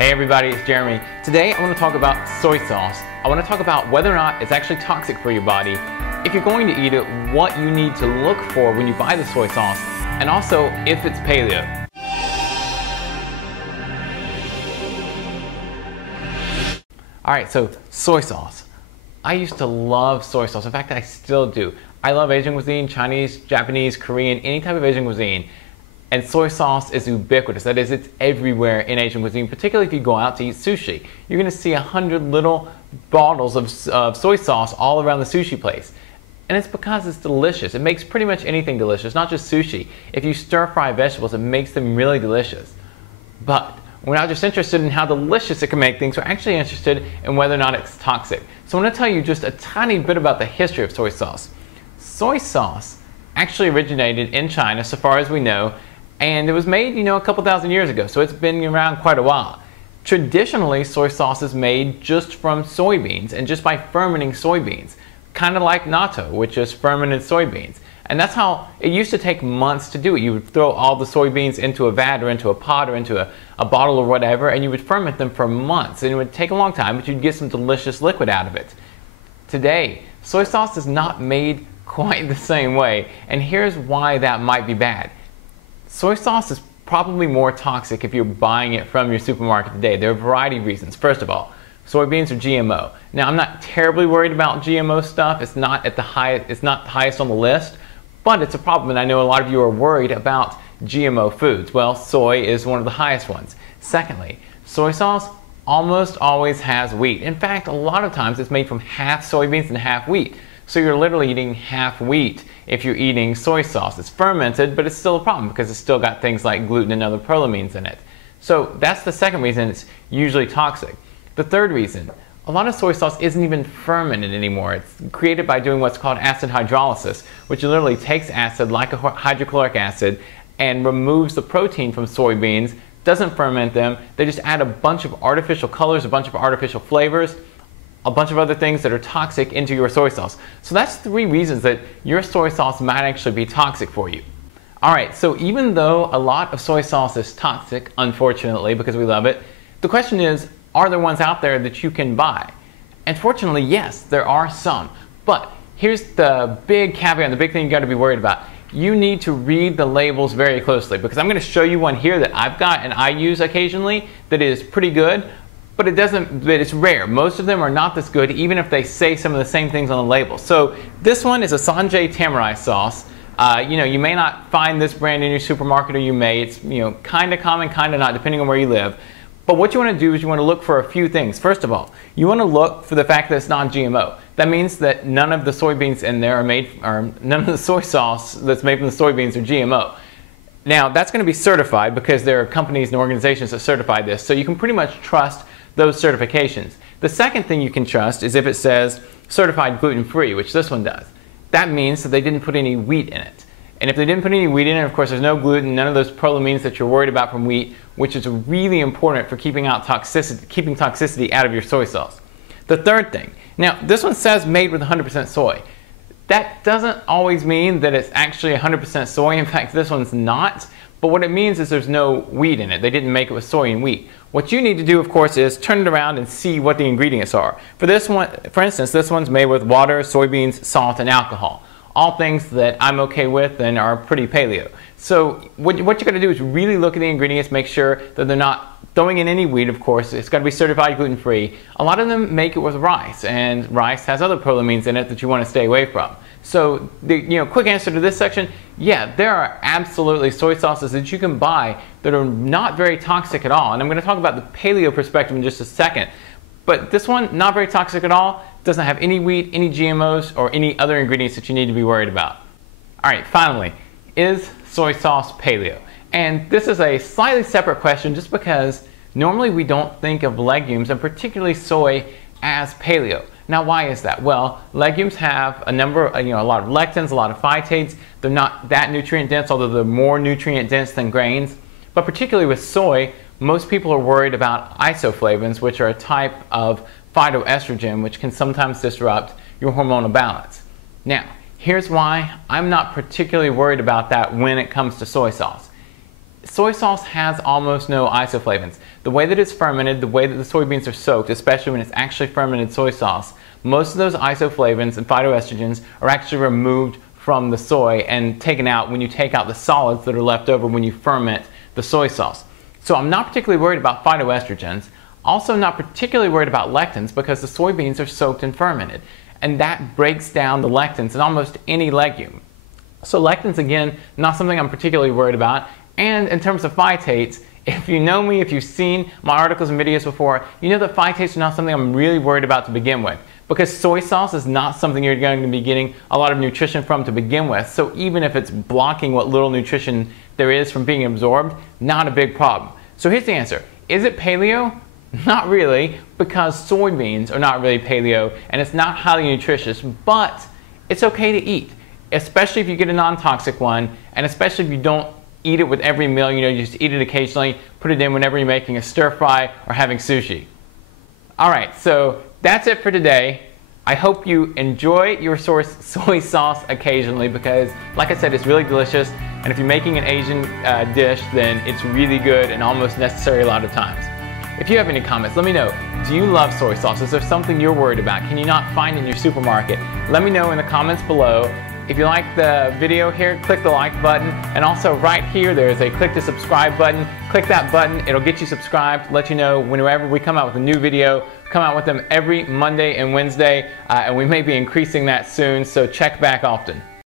Hey everybody, it's Jeremy. Today I want to talk about soy sauce. I want to talk about whether or not it's actually toxic for your body, if you're going to eat it, what you need to look for when you buy the soy sauce, and also if it's paleo. Alright, so soy sauce. I used to love soy sauce. In fact, I still do. I love Asian cuisine, Chinese, Japanese, Korean, any type of Asian cuisine. And soy sauce is ubiquitous. That is, it's everywhere in Asian cuisine, particularly if you go out to eat sushi. You're going to see 100 little bottles of soy sauce all around the sushi place. And it's because it's delicious. It makes pretty much anything delicious, not just sushi. If you stir fry vegetables, it makes them really delicious. But we're not just interested in how delicious it can make things, we're actually interested in whether or not it's toxic. So I want to tell you just a tiny bit about the history of soy sauce. Soy sauce actually originated in China, so far as we know, and it was made, a couple thousand years ago, so it's been around quite a while. Traditionally, soy sauce is made just from soybeans and just by fermenting soybeans, kind of like natto, which is fermented soybeans. And that's how it used to take months to do it. You would throw all the soybeans into a vat or into a pot or into a bottle or whatever, and you would ferment them for months. And it would take a long time, but you'd get some delicious liquid out of it. Today, soy sauce is not made quite the same way, and here's why that might be bad. Soy sauce is probably more toxic if you're buying it from your supermarket today. There are a variety of reasons. First of all, soybeans are GMO. Now, I'm not terribly worried about GMO stuff. It's not the highest on the list, but it's a problem, and I know a lot of you are worried about GMO foods. Well, soy is one of the highest ones. Secondly, soy sauce almost always has wheat. In fact, a lot of times it's made from half soybeans and half wheat. So you're literally eating half wheat if you're eating soy sauce. It's fermented, but it's still a problem because it's still got things like gluten and other prolamines in it. So that's the second reason it's usually toxic. The third reason, a lot of soy sauce isn't even fermented anymore. It's created by doing what's called acid hydrolysis, which literally takes acid like a hydrochloric acid and removes the protein from soybeans, doesn't ferment them. They just add a bunch of artificial colors, a bunch of artificial flavors, a bunch of other things that are toxic into your soy sauce. So that's 3 reasons that your soy sauce might actually be toxic for you. Alright, so even though a lot of soy sauce is toxic, unfortunately, because we love it, the question is, are there ones out there that you can buy? And fortunately, yes, there are some. But here's the big caveat, the big thing you got to be worried about. You need to read the labels very closely, because I'm going to show you one here that I've got and I use occasionally that is pretty good. But it's rare. Most of them are not this good, even if they say some of the same things on the label. So this one is a Sanjay Tamarai sauce. You may not find this brand in your supermarket, or you may. It's kind of common, kind of not, depending on where you live. But what you want to do is you want to look for a few things. First of all, you want to look for the fact that it's non-GMO. That means that none of the soybeans in there none of the soy sauce that's made from the soybeans are GMO. Now, that's going to be certified because there are companies and organizations that certify this, so you can pretty much trust those certifications. The second thing you can trust is if it says certified gluten-free, which this one does. That means that they didn't put any wheat in it. And if they didn't put any wheat in it, of course, there's no gluten, none of those prolamines that you're worried about from wheat, which is really important for keeping toxicity out of your soy sauce. The third thing, now this one says made with 100% soy. That doesn't always mean that it's actually 100% soy. In fact, this one's not. But what it means is there's no wheat in it. They didn't make it with soy and wheat. What you need to do, of course, is turn it around and see what the ingredients are. For this one, for instance, this one's made with water, soybeans, salt, and alcohol. All things that I'm okay with and are pretty paleo. So what you got to do is really look at the ingredients, make sure that they're not throwing in any wheat, of course. It's got to be certified gluten-free. A lot of them make it with rice, and rice has other prolamines in it that you want to stay away from. So the quick answer to this section, yeah, there are absolutely soy sauces that you can buy that are not very toxic at all. And I'm going to talk about the paleo perspective in just a second. But this one, not very toxic at all, doesn't have any wheat, any GMOs, or any other ingredients that you need to be worried about. Alright, finally, is soy sauce paleo? And this is a slightly separate question just because normally we don't think of legumes, and particularly soy, as paleo. Now, why is that? Well, legumes have a lot of lectins, a lot of phytates. They're not that nutrient dense, although they're more nutrient dense than grains. But particularly with soy, most people are worried about isoflavones, which are a type of phytoestrogen, which can sometimes disrupt your hormonal balance. Now, here's why I'm not particularly worried about that when it comes to soy sauce. soy sauce has almost no isoflavins. The way that it's fermented, the way that the soybeans are soaked, especially when it's actually fermented soy sauce, most of those isoflavins and phytoestrogens are actually removed from the soy and taken out when you take out the solids that are left over when you ferment the soy sauce. So I'm not particularly worried about phytoestrogens. Also not particularly worried about lectins because the soybeans are soaked and fermented. And that breaks down the lectins in almost any legume. So lectins, again, not something I'm particularly worried about. And in terms of phytates, if you know me, if you've seen my articles and videos before, you know that phytates are not something I'm really worried about to begin with. Because soy sauce is not something you're going to be getting a lot of nutrition from to begin with. So even if it's blocking what little nutrition there is from being absorbed, not a big problem. So here's the answer. Is it paleo? Not really, because soybeans are not really paleo and it's not highly nutritious, but it's okay to eat, especially if you get a non-toxic one, and especially if you don't eat it with every meal, you just eat it occasionally, put it in whenever you're making a stir fry or having sushi. Alright, so that's it for today. I hope you enjoy your soy sauce occasionally because, like I said, it's really delicious, and if you're making an Asian dish, then it's really good and almost necessary a lot of times. If you have any comments, let me know. Do you love soy sauce? Is there something you're worried about? Can you not find in your supermarket? Let me know in the comments below. If you like the video here, click the like button. And also right here, there's a click to subscribe button. Click that button. It'll get you subscribed, let you know whenever we come out with a new video. Come out with them every Monday and Wednesday, and we may be increasing that soon, so check back often.